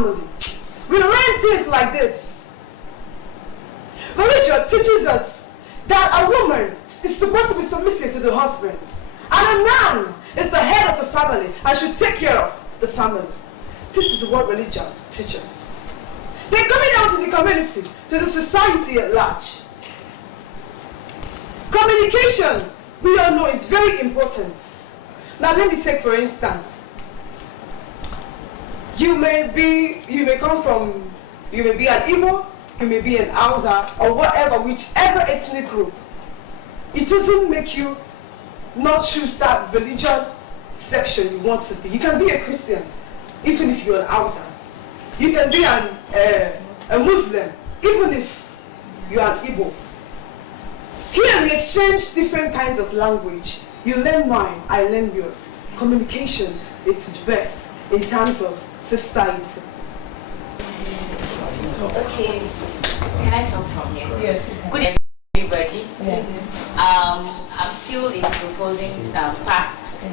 family. We learn things like this. Religion teaches us that a woman is supposed to be submissive to the husband, and a man is the head of the family and should take care of the family. This is what religion teaches. Then coming down to the community, to the society at large. Communication, we all know, is very important. Now let me take for instance, you may be an Igbo, you may be an Hausa, or whatever, whichever ethnic group. It doesn't make you not choose that religion section you want to be. You can be a Christian, even if you're an Hausa. You can be a Muslim, even if you're an Igbo. Here we exchange different kinds of language. You learn mine, I learn yours. Communication is best in terms of society. Okay, can I talk from here? Yes. Good evening, everybody. I'm still in proposing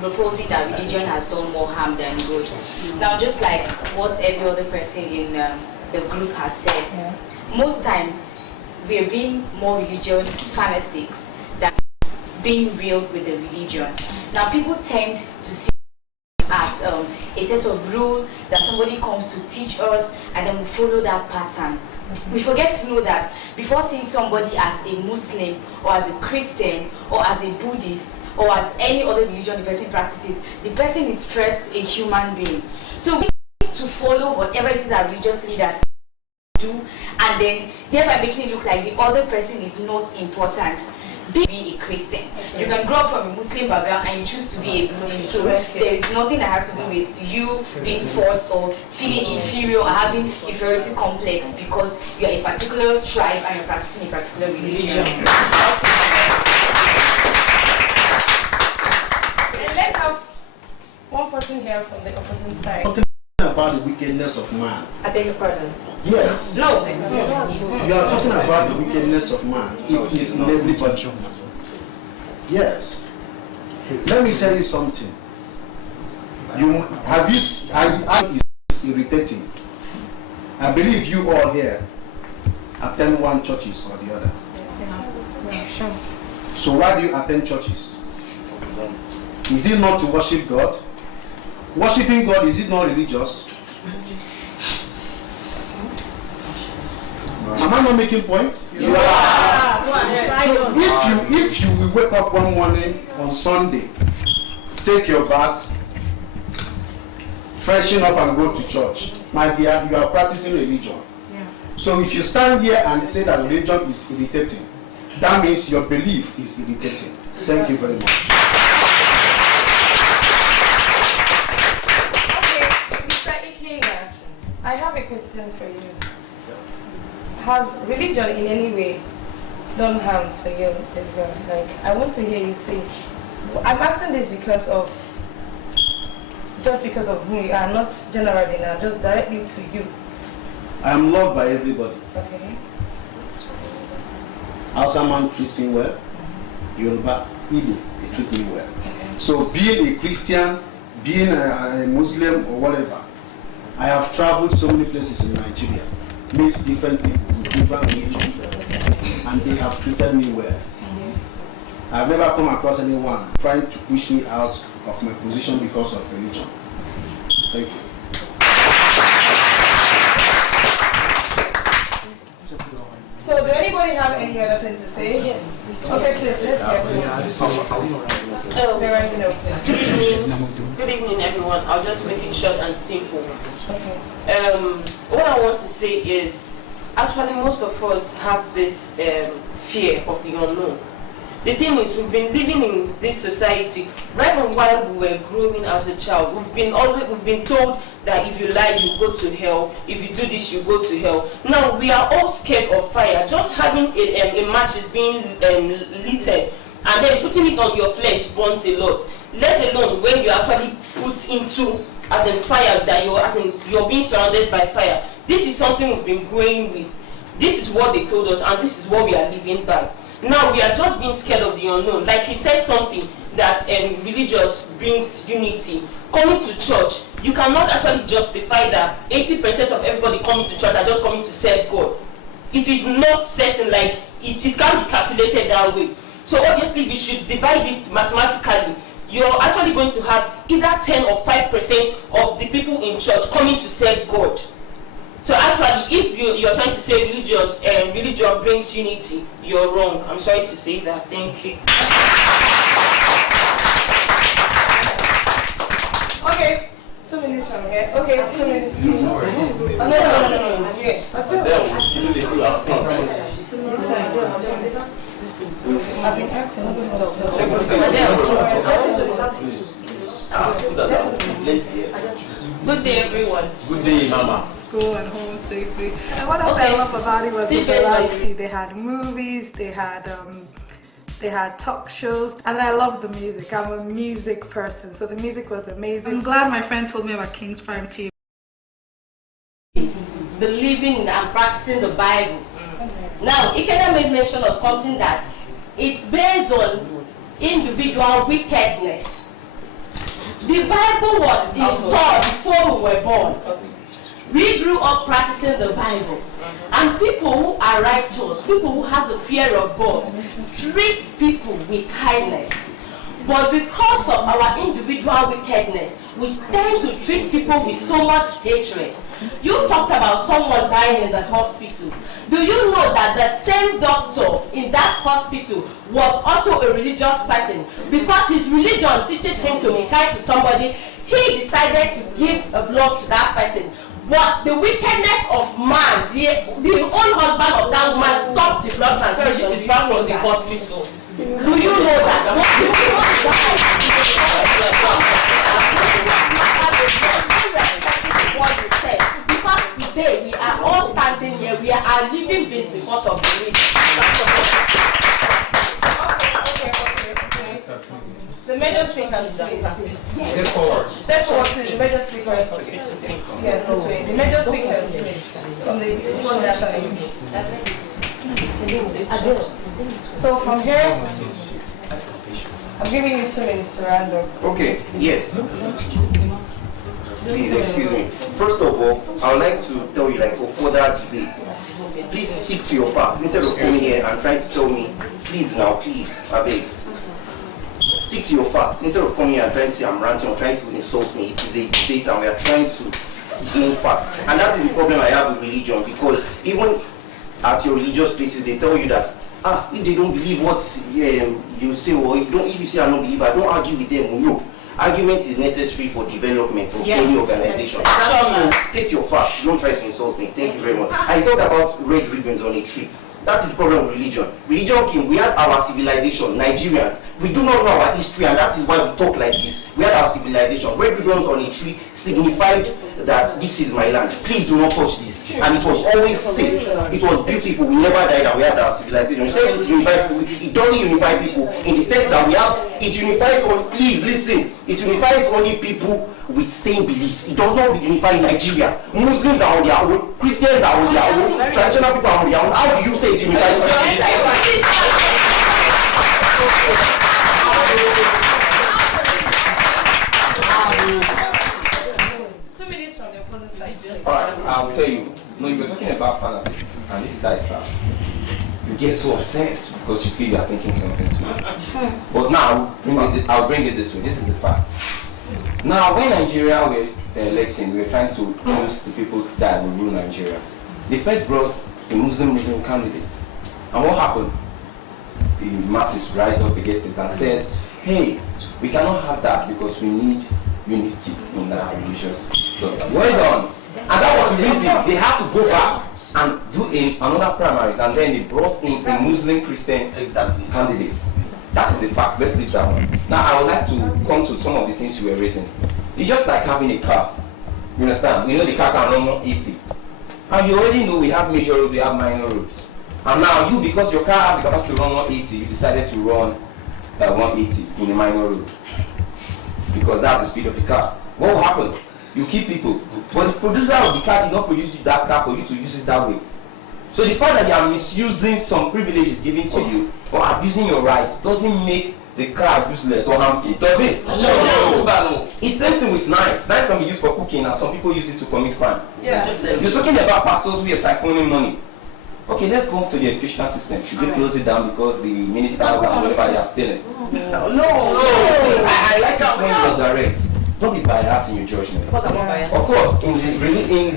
proposing that religion has done more harm than good. Now, just like what every other person in the group has said, most times we are being more religion fanatics than being real with the religion. Now, people tend to see as a set of rule that somebody comes to teach us and then we follow that pattern. We forget to know that before seeing somebody as a Muslim or as a Christian or as a Buddhist or as any other religion the person practices, the person is first a human being. So we need to follow whatever it is our religious leaders do, and then thereby making it look like the other person is not important. Be a Christian. You can grow up from a Muslim background and you choose to be a Buddhist. So there is nothing that has to do with you being forced or feeling inferior or having inferiority complex because you are a particular tribe and you're practicing a particular religion. And let's have one person here from the opposite side. Talking about the wickedness of man. I beg your pardon. Yes. No. You are talking about the wickedness of man. It is in everybody. Yes. Let me tell you something. I is irritating. I believe you all here attend one churches or the other. So why do you attend churches? Is it not to worship God? Worshipping God, is it not religious? Am I not making points? Yeah. So if you will wake up one morning on Sunday, take your bath, freshen up and go to church, my dear, you are practicing religion. Yeah. So if you stand here and say that religion is irritating, that means your belief is irritating. Thank you very much. Okay, Mr. Ikenga, I have a question for you. Has religion in any way done harm to you? Like, I want to hear you say. I'm asking this because of who you are, not generally now, just directly to you. I am loved by everybody. Okay. Hausa man treats me well. Yoruba, Igbo, they treat me well. So being a Christian, being a Muslim or whatever, I have traveled so many places in Nigeria, met different people with different religions, and they have treated me well. I've never come across anyone trying to push me out of my position because of religion. Thank you. So, do anybody have any other thing to say? Yes. Okay, please, let's hear. Good evening, everyone. I'll just make it short and simple. Okay. What I want to say is, actually, most of us have this fear of the unknown. The thing is, we've been living in this society right from while we were growing as a child. We've been told that if you lie, you go to hell. If you do this, you go to hell. Now we are all scared of fire. Just having a match is being lit, and then putting it on your flesh burns a lot. Let alone when you actually put into as in fire, that you're being surrounded by fire. This is something we've been growing with. This is what they told us, and this is what we are living by. Now we are just being scared of the unknown. Like he said something, that religious brings unity, coming to church, you cannot actually justify that 80% of everybody coming to church are just coming to serve God. It is not certain, like it can't be calculated that way. So obviously we should divide it mathematically. You're actually going to have either 10 or 5% of the people in church coming to serve God. So actually, if you're trying to say religion brings unity, you're wrong. I'm sorry to say that. Thank you. Okay, 2 minutes from here. Okay, 2 minutes. Oh, no. Here. I've been asking. Good day, everyone. Good day, Mama. School and home safely. And what else I love about it was the variety. They had movies, they had talk shows, and I love the music. I'm a music person, so the music was amazing. I'm glad my friend told me about King's Prime TV. Believing and practicing the Bible. Now, Ikeda made mention of something that it's based on individual wickedness. The Bible was installed before we were born. We grew up practicing the Bible. And people who are righteous, people who have the fear of God, treat people with kindness. But because of our individual wickedness, we tend to treat people with so much hatred. You talked about someone dying in the hospital. Do you know that the same doctor in that hospital was also a religious person? Because his religion teaches him to be kind to somebody, he decided to give a blood to that person. But the wickedness of man, the own husband of that woman stopped the blood transfusion. This is far from the hospital. Do you know that? What you said. Because today we are all standing here, we are living beings because of the religion. The major speakers, please. Step forward. Step forward, please. The major speakers. Yeah, this way. The major speakers, please. From the other side. So from here, I'm giving you 2 minutes to round up. Okay, yes. Please excuse me. First of all, I would like to tell you, like, for further debate, please stick to your facts instead of coming here and trying to tell me, please now, please, I beg. Stick to your facts instead of coming here and trying to say I'm ranting or trying to insult me. It is a debate and we are trying to gain facts. And that is the problem I have with religion, because even at your religious places they tell you that if they don't believe what you say, or if you say I'm not believer, don't argue with them. No. Argument is necessary for development of any organization. So state your facts. Don't try to insult me. Thank you very much. I talked about red ribbons on a tree. That is the problem with religion. Religion came, we had our civilization, Nigerians. We do not know our history, and that is why we talk like this. We had our civilization. Red ribbons on a tree signified that this is my land. Please do not touch this. And it was always safe. It was beautiful. We never died and we had our civilization. You said it unifies people. It doesn't unify people in the sense that we have, it unifies on, please listen, it unifies only people with same beliefs. It does not unify Nigeria. Muslims are on their own, Christians are on their own, traditional people are on their own. How do you say it unifies Nigeria? 2 minutes from the opposite side. Alright, I'll tell you. No, you were talking about fanatics, and this is how it starts. You get so obsessed because you feel you are thinking something smart. But now, I'll bring it this way. This is the fact. Now, when Nigeria were electing, we were trying to choose the people that will rule Nigeria. They first brought a Muslim candidate. And what happened? The masses rise up against it and said, hey, we cannot have that because we need unity in our religious stuff. Well done. And that was the reason they had to go back and do another primaries, and then they brought in a Muslim Christian candidate. That is the fact. Let's leave that one. Now I would like to come to some of the things you were raising. It's just like having a car. You understand? We know the car can run 180. And you already know we have major roads, we have minor roads. And now you, because your car has the capacity to run 180, you decided to run 180 in a minor road. Because that's the speed of the car. What will happen? You keep people. But the producer of the car did not produce that car for you to use it that way. So the fact that you are misusing some privileges given to you or abusing your rights doesn't make the car useless or harmful. Does it? No. It's same thing with knife. Knife can be used for cooking and some people use it to commit crime. Yeah. You're talking about pastors who are siphoning money. Okay, let's go to the educational system. Should we close it down because the ministers and whatever they are stealing? No. I like it when you're direct. Don't be biased in your judgment. Because I'm not biased. Of course, in religion,